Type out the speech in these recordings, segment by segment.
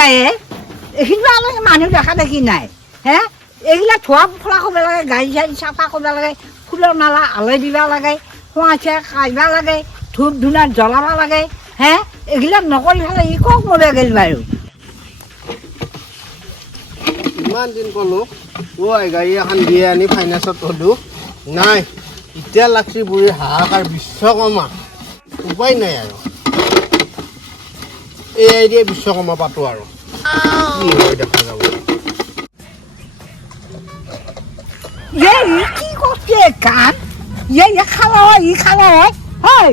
যায় এইখিনি মানুহ দেখা দেখি নাই হে এইবিলাক ধোৱা ফোলা কৰিব লাগে গাড়ী চাড়ী চাফা কৰিব লাগে ফুলৰ মালা আলাই দিব লাগে শুৱাইছে কাঢ়িব লাগে ধূপ ধূনা জ্বলাব লাগে হে এইবিলাক নকৰি পেলাই ই কওক মৰে গ'ল বাৰু ইমান দিন ক'লো গাড়ী এখন দিয়ে আনি ফাইনেন্সত থলোঁ নাই এতিয়া লাগছি বুঢ়ী হাহাকাৰ বিশ্বকৰ্মা উপায় নাই আৰু এই দিয়ে বিশ্বকৰ্মা পাতো আৰু কি হয় দেখা যাব কি করছে কান খাওয়া হয় ই খাওয়া হয় হয়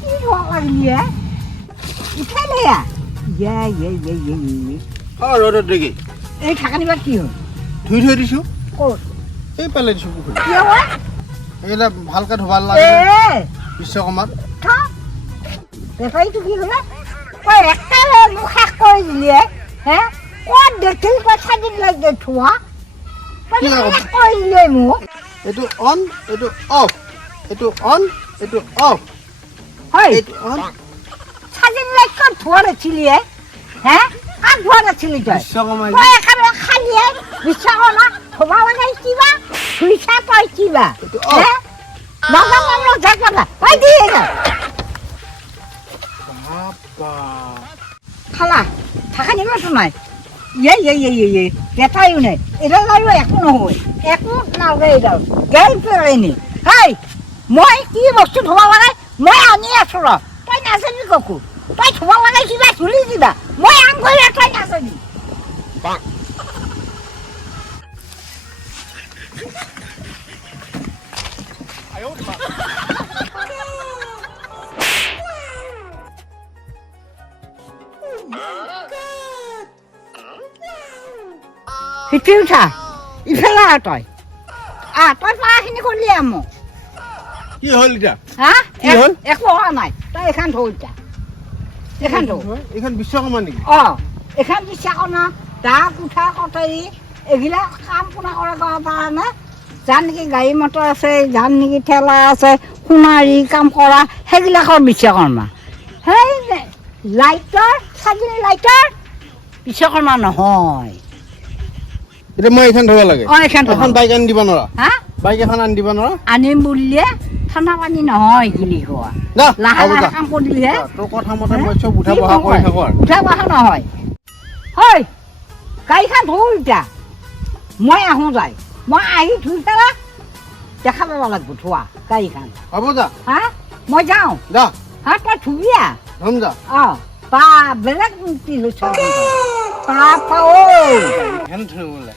কি হওয়া লাগলি উঠালে ৰ'দত দেখি এই থাকানিবা কি হ'ল ধুই থৈ দিছোঁ ক'ত এই পেলাই দিছোঁ পুখুৰী কি হয় এইকেইটা ভালকৈ ধুব লাগে বিশ্বকৰ্মাত বেপাৰীটো কি হ'লে তই একেবাৰে মোক শেষ কৰি দিলি হে ক'ত দেখিল পইচা দিন লাগে থোৱা কৰিলে মোক এইটো অন এইটো অফ এইটো অন এইটো অফ হয় এইটো অন চাদিন লাইট ক'ত ধোৱা নাছিলি হে কাক ধোৱা নাছিলি তই বিশ্বকৰ্মা তই একেবাৰে খালি বিশ্বকৰ্মা ধোবা মানে কিবা ধুইছা তই কিবা হে নাজানো জানা হয় দিয়ে না খালা থাকা নিবাতো নাই বেটাইও নাই এডাল আৰু একো নহয় একো নালাগে এডাল গেল পেলাইনি হেই মই কি বস্তু ধোবা লাগে মই আনি আছো ৰ তই নাজানি ককো তই ধোবা লাগে কিবা চুলি দিবা মই আন কৰি তই নাজানি সিটি উঠা ইফালে তই তই পাৰাখিনি কৰিলি মোক কি হ'ল এতিয়া হা কি হ'ল? একো হোৱা নাই তই এইখন ধৌ এতিয়া এইখন ধৌ এইখন বিশ্বকৰ্মা নেকি এইখন বিশ্বকৰ্মা দাগ উঠা কটাৰী এইবিলাক কাম কোনে কৰে ক'ব পৰা নে যাৰ নেকি গাড়ী মটৰ আছে যাৰ নেকি ঠেলা আছে সোণাৰী কাম কৰা সেইবিলাকৰ বিশ্বকৰ্মা সেই লাইটৰ চাৰিজনী লাইটৰ বিশ্বকৰ্মা নহয় এতিয়া মই এইখন ধৰিব লাগে এইখন এখন বাইক আনি দিব নোৱাৰা হা বাইক এখন আনি দিব নোৱাৰা আনিম বুলিলে ঠাণ্ডা পানী নহয় কিনি খোৱা যা লাহে লাহে কাম কৰিলেহে তোৰ কথা মতে মই চব উঠা বহা কৰি থাকোঁ আৰু উঠা বহা নহয় হয় গাড়ীখন ধৰো এতিয়া মই আহোঁ যায় মই আহি ধুই পেলাই দেখা পাব লাগিব ধোৱা গাড়ীখন হ'ব যা হা মই যাওঁ যা হা তই ধুবি ধম যা বা বেলেগ লৈছ ফেন ধৰিবলৈ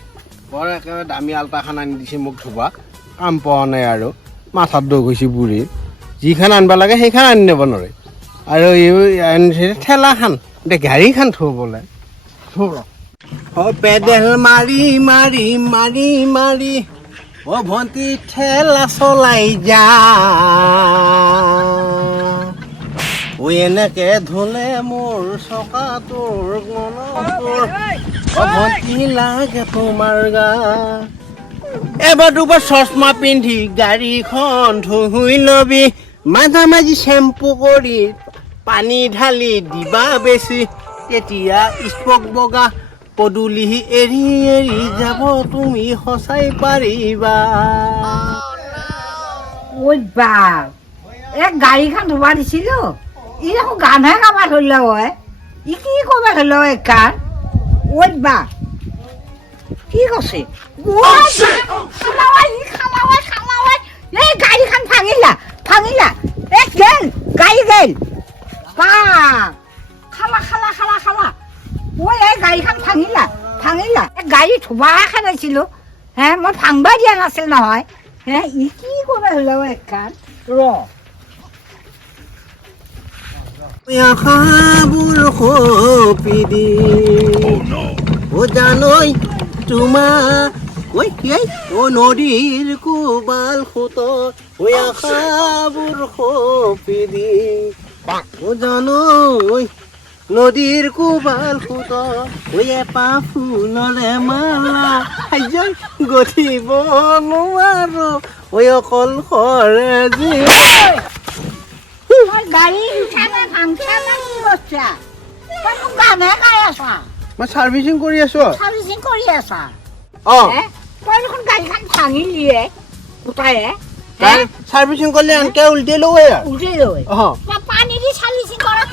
বৰ একেবাৰে দামী আল্টাখন আনি দিছে মোক ধুবা কাম পোৱা নাই আৰু মাথাত দুখ হৈছে বুঢ়ীৰ যিখন আনিব লাগে সেইখন আনি নিব নোৱাৰে আৰু আনিছে ঠেলাখন এতিয়া গাড়ীখন থ'বলৈ পেডেল মাৰি মাৰি মাৰি মাৰি ভণ্টি ঠেলা চলাই যা এনেকে ধুলে মোৰ চকাটোৰ মনটোৰ ভণ্টি লাগে তোমাৰ গা এবাৰ দুবাৰ চশমা পিন্ধি গাড়ীখন ধুই ল'বি মাজে মাজে চেম্পু কৰি পানী ঢালি দিবা বেছি তেতিয়া স্পক বগা পদূলি এৰি এৰি যাব তুমি সঁচাই পাৰিবা গাড়ীখন ধুবা দিছিলো ই দেখোন গানহে গাব ধৰিলে হয় ই কি কৰিব ধৰিলে হয় গান বা কি কৈছে এই গাড়ীখন ভাঙিলা ভাঙিলা এই গেল গাড়ী গেল বা খালা খালা খালা খালা মই এই গাড়ীখন ভাঙিলা ভাঙিলা গাড়ী ধুবা খেলাইছিলো হে মই ভাঙবা দিয়া নাছিল নহয় হে ই কি কৰিব ধৰিলে হয় গান ৰ আশাবোৰ সপিদি জানৈ তোমাৰ নদীৰ কোবাল সোঁত আশাবোৰ সপিদি জানৈ নদীৰ কোবাল সোঁত এপাহ ফুলৰে মালা গঠিব নোৱাৰো অকল সৰে যি গাড়ি উঠানে ভাঙছে না কি কৰছে তই মোক গানহে গাই আছা মই চাৰ্ভিচিং কৰি আছোঁ চাৰ্ভিচিং কৰি আছা অঁ তই দেখোন গাড়ীখন ভাঙিলিয়ে গোটায়ে চাৰ্ভিচিং কৰিলে এনেকৈ উল্টি লওঁ আৰু উঠি লৈ অঁ পানী দি চাৰ্ভিচিং কৰা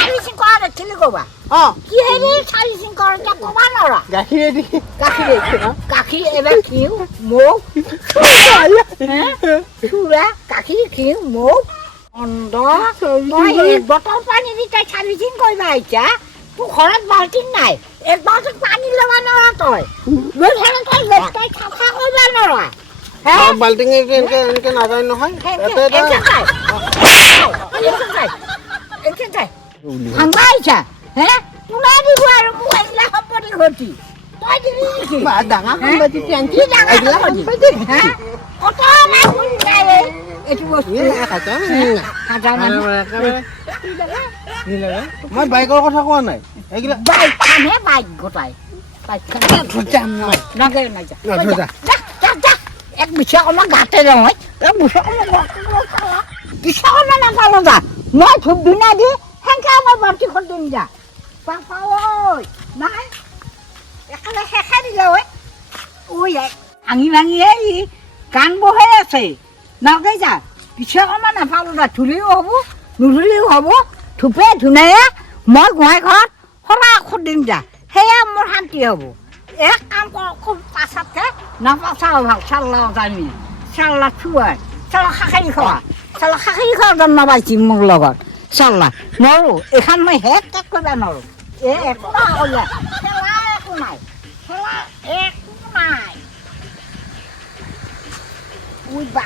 চাৰ্ভিচিং কৰা দেখিলি ক'বা অঁ কিহেদি চাৰ্ভিচিং কৰা এতিয়া ক'বা নৰা গাখীৰেদি গাখীৰ এবাৰ ঘিউ মৌ চুৰা গাখীৰ ঘিউ মৌ অন্ধ তই এক বটল পানী দি তই চাৰ্ভিচিং কৰিবা এতিয়া তোৰ ঘৰত বাল্টিং নাই এক বাল্টিং পানী ল'ব নোৱাৰা তই লৈ ফেলে তই চাফা কৰিব নোৱাৰা বাল্টিং এনেকৈ নাযায় নহয় ভাঙবা আহিছা হে কোনে দিব আৰু মোক এইবিলাক সম্পত্তি ঘটি তই দিবি নেকি ডাঙৰ সম্পত্তি কি ডাঙৰ সম্পত্তি হে কত এইটো বস্তু মই বাইকৰ কথা কোৱা নাই এইবিলাক বাইকখনহে বাইক গোটাই বাইকখন নাগে নাযা এক বিশ্বকৰ্মা গাতে নহয় এক বিশ্বকৰ্মা নাপালো যা মই ধূপ ধুনা দি সেনেকে মই ভৰ্তি কৰি দিম যা পাপা ঐ নাই একেবাৰে শেষে দিলে ঐ ভাঙি ভাঙি এই গান বহাই আছে নাগে যা বিশ্বকৰ্মা নাপালো যা ধুলেও হ'ব নুধুলেও হ'ব ধূপে ধুনায়ে মই গোহাঁই ঘৰত সৰা ঔষধ দিম যা সেয়া মোৰ শান্তি হ'ব এক কাম কৰ খুব পাছতকে নাপাচাও ভাল চাল্লাও জানি চাল্লা থুৱাই চাল্লা খাখেৰি খোৱা জন্ম পাইছি মোৰ লগত চাল্লা নৰো এইখন মই শেষ টেক কৰিব নোৱাৰো একো নাই খেলা একো নাই খেলা একো নাই উই বা